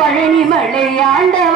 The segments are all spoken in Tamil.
பழனி மலை ஆண்டவா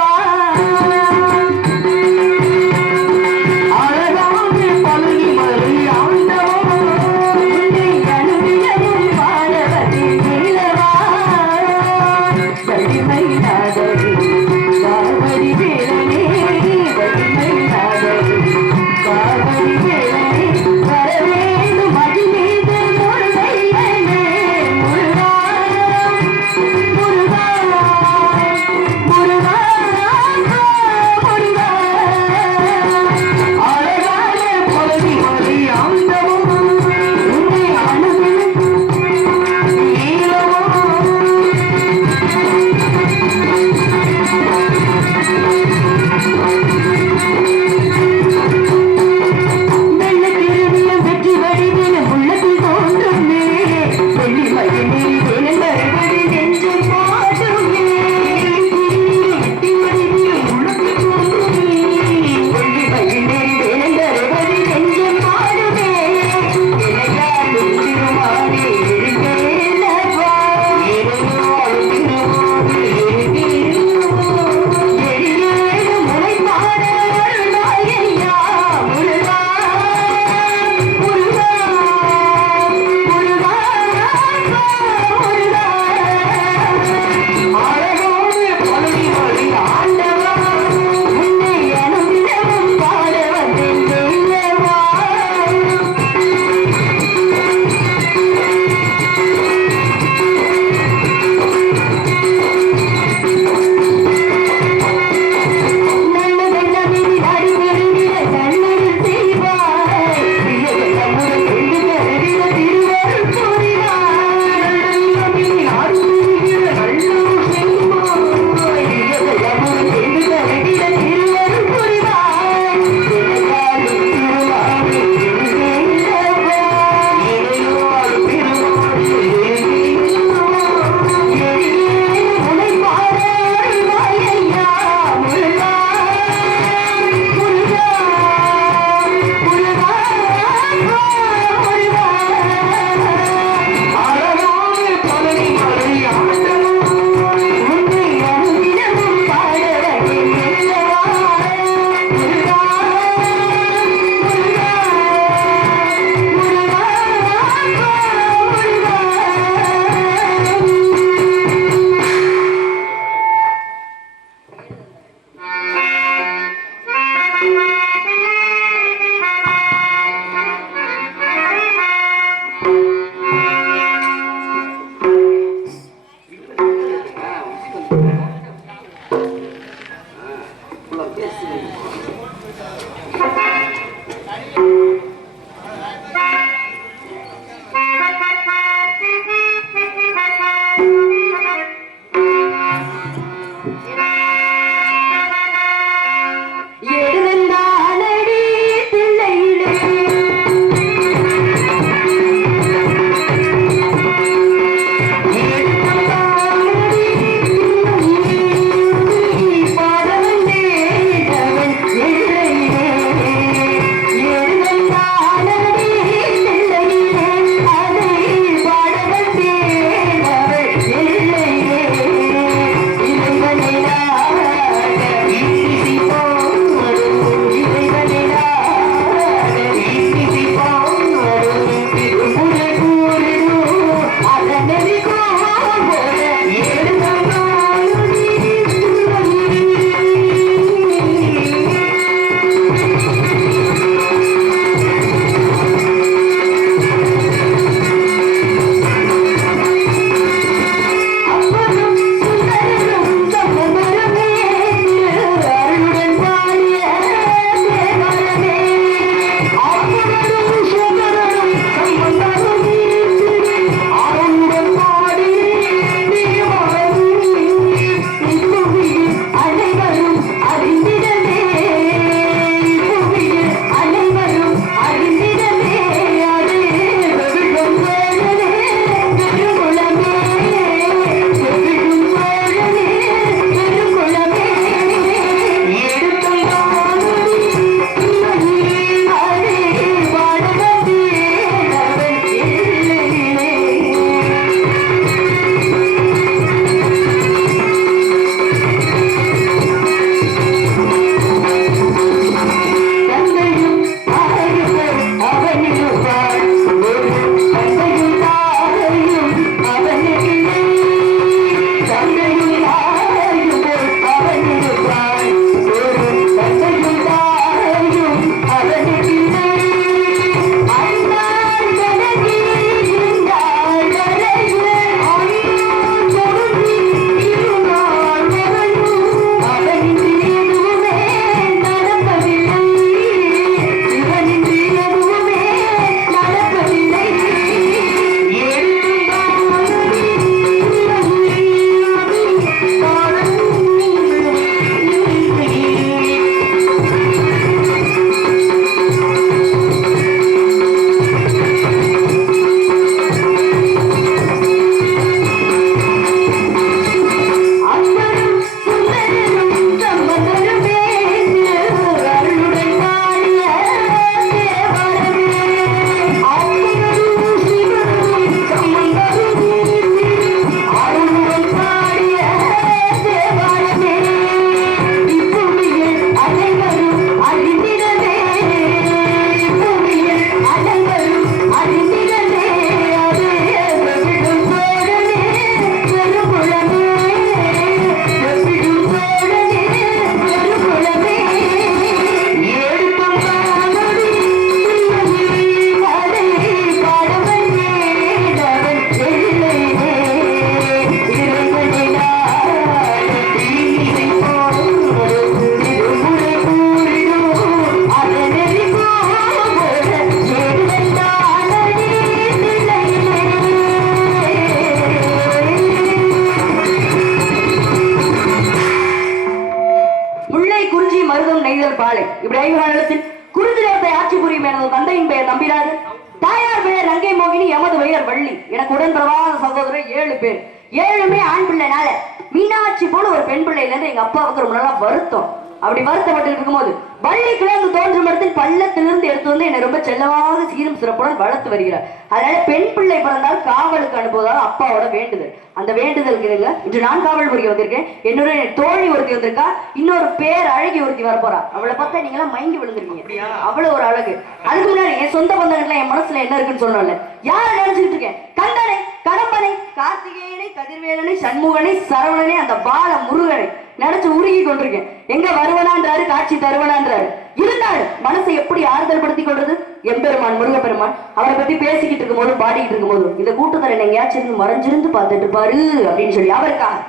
எனக்கு உடன் சகோதரர் ஏழு பேர். ஏழுமே ஆண் பிள்ளைனால. மீனாட்சி போல ஒரு பெண் பிள்ளை இல்லைன்னு எங்க அப்பாவுக்கு ரொம்ப நாளா வருத்தம். அப்படி வருத்தப்பட்டு இருக்கும்போது வள்ளி கிழந்து தோன்றும் இடத்தில் பள்ளத்திலிருந்து எடுத்து வந்து என்னை ரொம்ப செல்லமாக சீரும் சிறப்புடன் வளர்த்து வருகிறார். அதனால பெண் பிள்ளை பிறந்தால் காவலுக்கு அனுப்புவதால் அப்பாவோட வேண்டுதல். அந்த வேண்டுதல் இருங்க இன்று நான் காவல் புரிய வந்திருக்கேன். என்னோட என் தோழி ஒருத்தி வந்திருக்கா. இன்னொரு பேர் அழகி ஒருத்தி வரப்போறா. அவளை பார்த்தா நீங்க எல்லாம் மயங்கி விழுந்திருக்கீங்க. அவ்வளவு ஒரு அழகு. அதுக்கு முன்னாடி என் சொந்த பந்தங்கள்லாம் என் மனசுல என்ன இருக்குன்னு சொன்னோம்ல யாரை நினைச்சிட்டு இருக்கேன்? கந்தனை கடம்பனை கார்த்திகேயனை கதிர்வேலனை சண்முகனை சரவணனை அந்த பால முருகனை நினைச்சு உருகி கொண்டிருக்கேன். எங்க வருவனான்றாரு காட்சி தருவனான்றாரு. இருந்தால் மனசை எப்படி ஆறுதல் படுத்தி கொள்றது எம்பெருமான் முருகப்பெருமான் அவரை பத்தி பேசிக்கிட்டு இருக்கும் போது பாடிக்கிட்டு இருக்கும் போது இந்த கூட்டத்தில் எங்கேயாச்சும் இருந்து மறைஞ்சிருந்து பார்த்துட்டு பாரு அப்படின்னு சொல்லி அவருக்காக.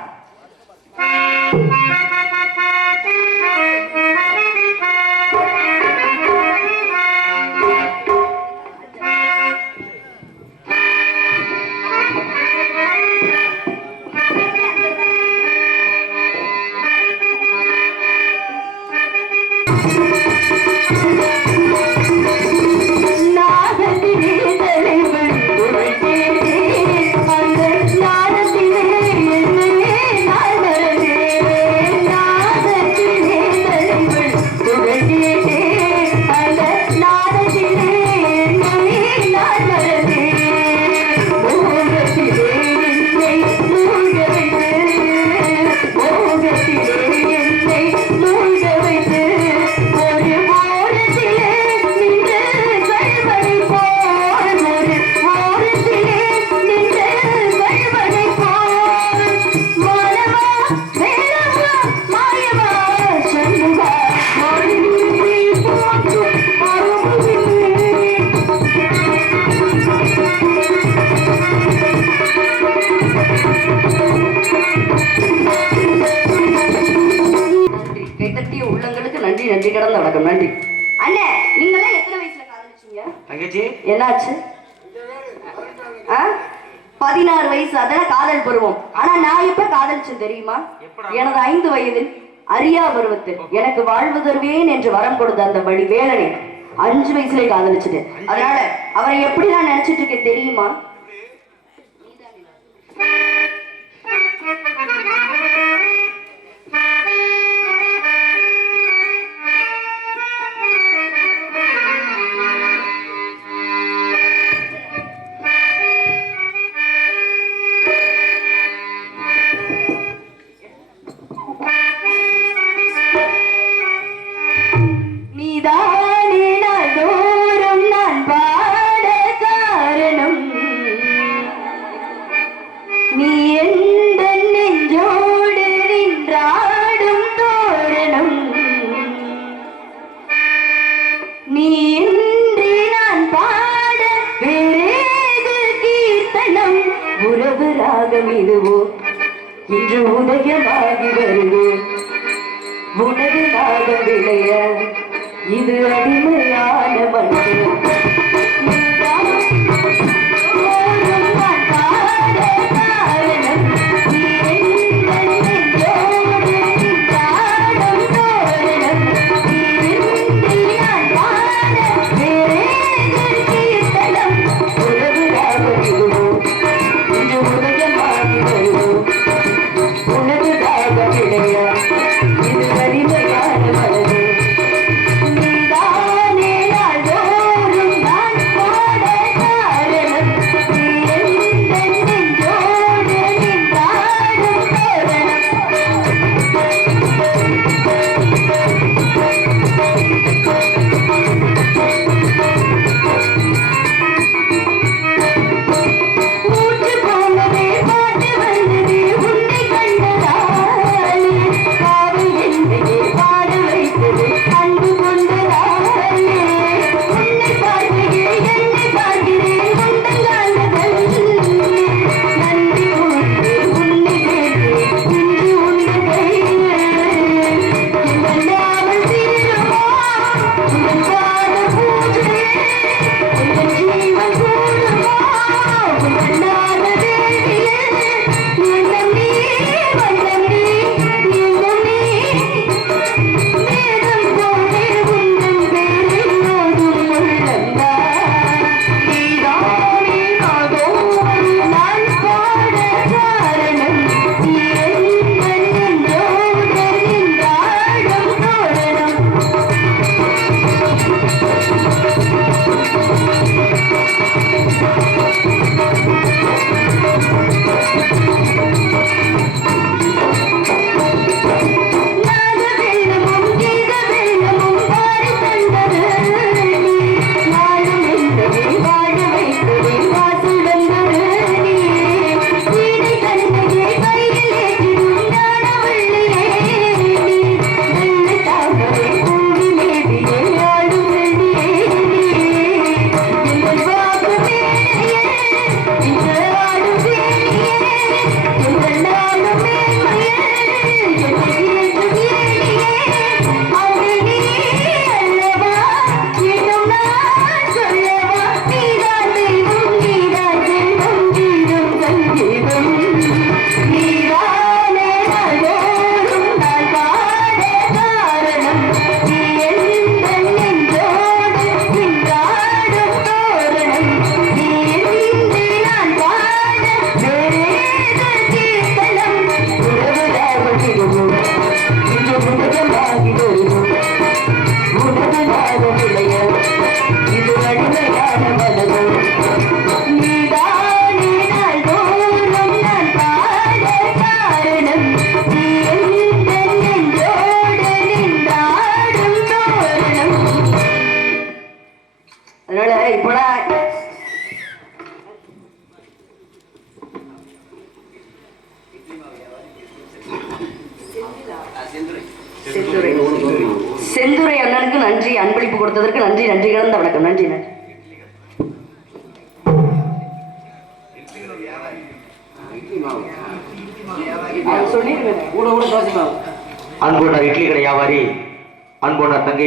நன்றி அண்ணே நீங்களாம் எத்தனை வயசுல காதலிச்சீங்க? தங்கச்சி? என்னாச்சு? பதினாறு வயசு அதெல்லாம் காதல் பருவம். ஆனா நான் எப்ப காதலிச்சேன் தெரியுமா? எனது ஐந்து வயதில் அரியா பருவத்தில். எனக்கு வாழ்வு தருவேன் என்று வரம் கொடுத்த அந்த வழி வேலனை அஞ்சு வயசுல காதலிச்சிட்டேன். அதனால அவரை எப்படி நான் நினைச்சிட்டு இருக்கேன் தெரியுமா?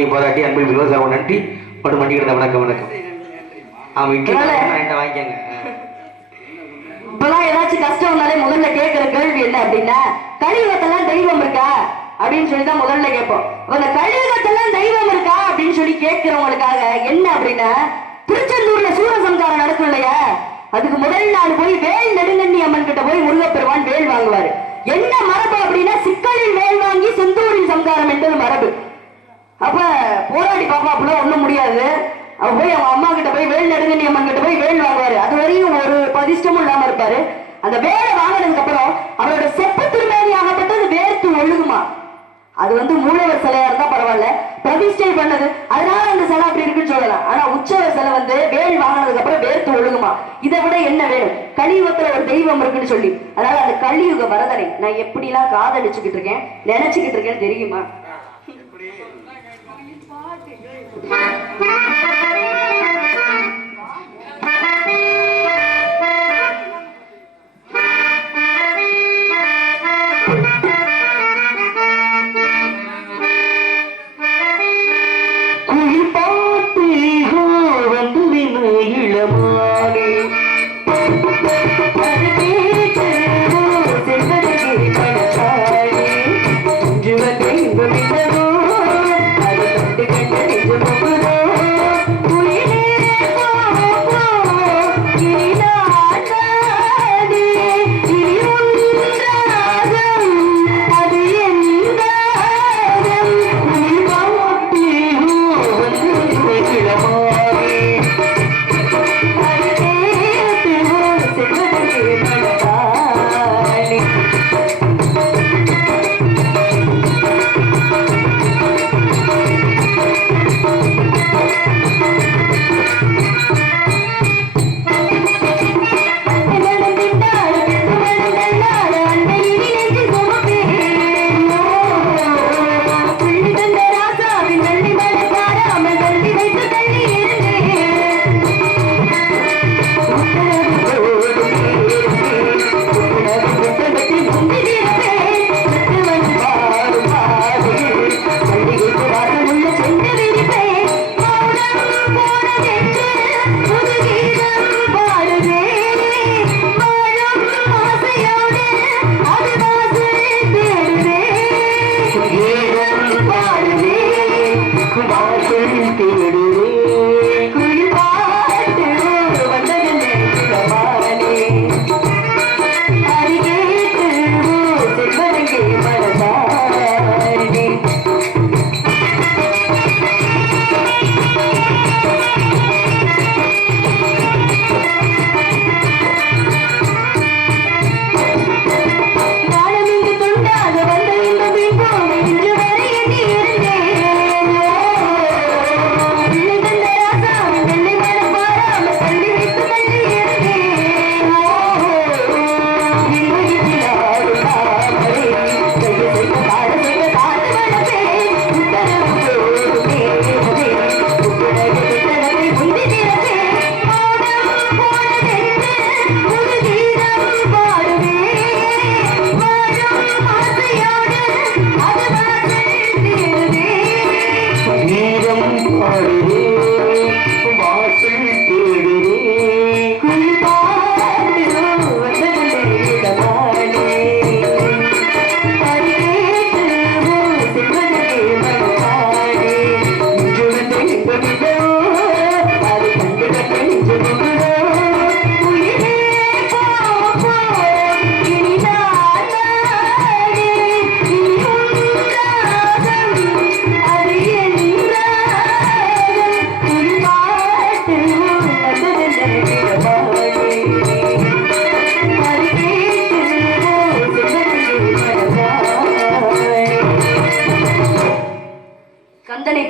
தங்கை போராட்டி அன்பில் விவசாயம் நன்றி. மற்றும் மண்டி கிடந்த வணக்கம். வணக்கம் இட்லி வாங்கிக்கங்க. இப்பெல்லாம் ஏதாச்சும் கஷ்டம் வந்தாலே முதல்ல கேட்கிற கேள்வி என்ன அப்படின்னா கலியுகத்தெல்லாம் தெய்வம் இருக்கா? அப்படின்னு சொல்லி தான் முதல்ல கேட்போம். அந்த கலியுகத்தெல்லாம் தெய்வம் இருக்கா அப்படின்னு சொல்லி கேட்கிறவங்களுக்காக என்ன அப்படின்னா திருச்செந்தூர்ல சூரசம்காரம் நடக்கும் இல்லையா? அதுக்கு முதல் நாள் போய் வேல் நெடுங்கண்ணி அம்மன் கிட்ட போய் முருகப்பெருமான் வேல் வாங்குவாரு. என்ன மரபு அப்படின்னா சிக்கலில் வேல் வாங்கி செந்தூரில் சம்காரம் என்பது மரபு. அப்ப போராடி பாப்பாப்புல ஒண்ணும் முடியாது. அவ போய் அவன் அம்மா கிட்ட போய் வேல் நடுங்கண்ணி அம்மன் கிட்ட போய் வேல் வாங்குவாரு. அது வரையும் ஒரு பதிஷ்டமும் இல்லாம இருப்பாரு. அந்த வேலை வாங்கினதுக்கு அப்புறம் அவரோட செப்பு திருமேனி ஆகப்பட்டது வேர்த்து ஒழுகுமா? அது வந்து மூலவர் சிலையா இருந்தா பரவாயில்ல. பிரதிஷ்டை பண்ணது. அதனால அந்த சிலை அப்படி இருக்குன்னு சொல்லலாம். ஆனா உச்சவர் சிலை வந்து வேல் வாங்கினதுக்கு அப்புறம் வேர்த்து ஒழுகுமா? இதை விட என்ன வேணும்? கலியுகத்துல ஒரு தெய்வம் இருக்குன்னு சொல்லி. அதனால அந்த கலியுக வரதனை நான் எப்படிலாம் காதலிச்சுக்கிட்டு இருக்கேன் நினைச்சுக்கிட்டு இருக்கேன்னு தெரியுமா? Thank you.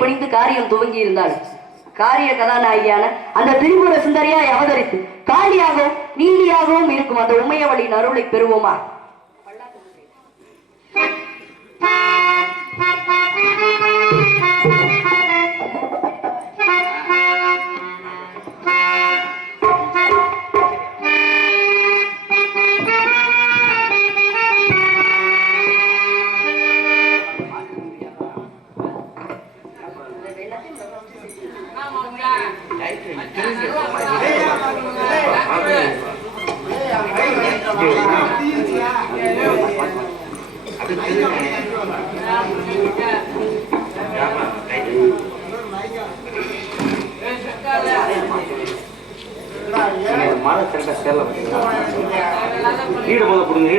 பணிந்து காரியம் துவங்கி இருந்தாள். காரிய கதாநாயகியான அந்த திரிபுர சுந்தரியாய் அவதரித்து காளியாகவும் நீலியாகவும் இருக்கும் அந்த உமையவளின் அருளை பெறுவோமா? மழை கரெக்டாக சேரல பார்த்தீங்களா ஈடு போதை பிடிங்க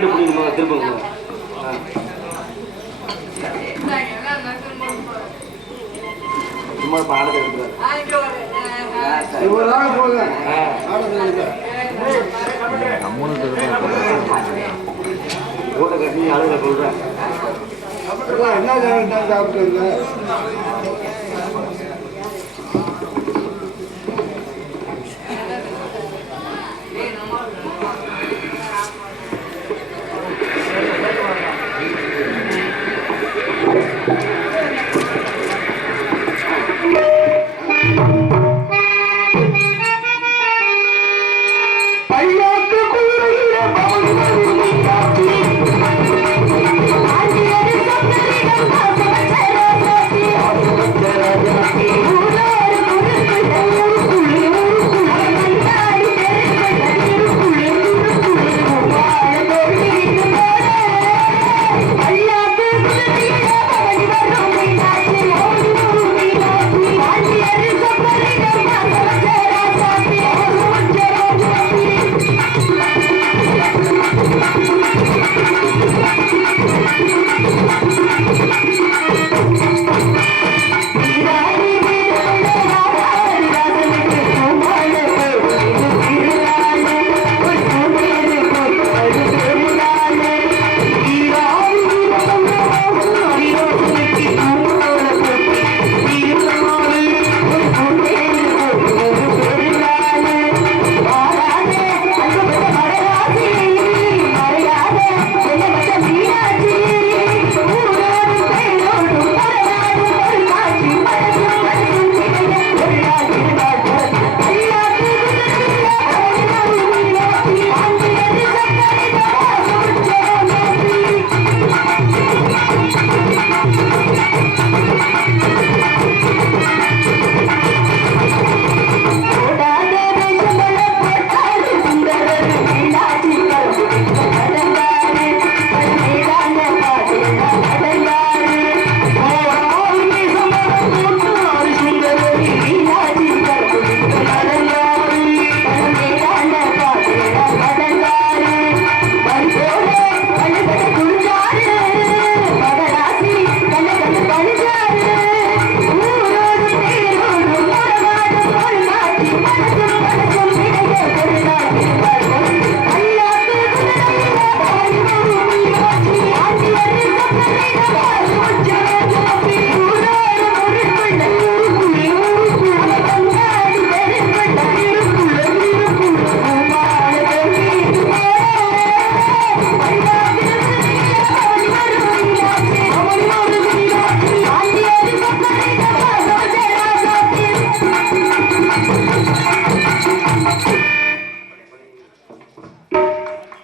சும்மா பாடத்தை எடுத்துறாரு இவ்வளவுதான் போதும் என்ன சாப்பிட்டு